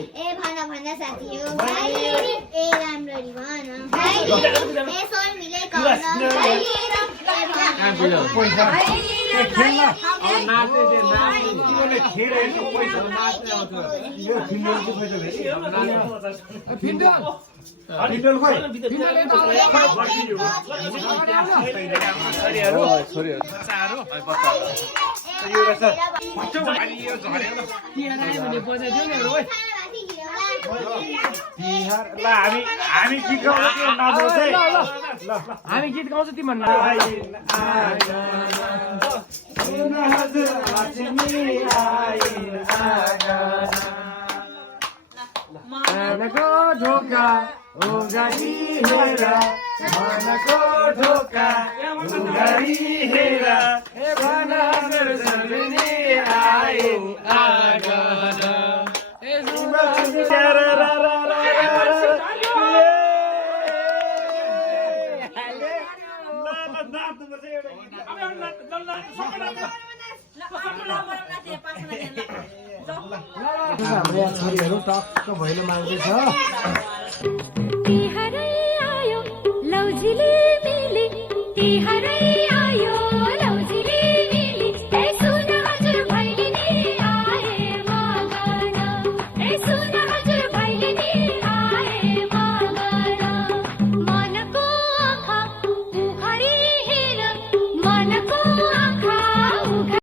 ए भन साथी हो भाइ ए राम्ररी भन भाइ ए सोल मिले कौन भाइ हामी गीत गाउँछौँ तिमी भन्नु मनको ढोका उगाडी हेर मनको ढोका उगाडी हेर हे भन मेरो जमिनी आए आगन ए हाम्रो छोरीहरू टक्क भैलो माग्दैछ तिहारै आयो लौजीले मिली तिहारै आयो लौजीले मिली ए सुन हजुर भैलेनी आए मगन ए सुन हजुर भैलेनी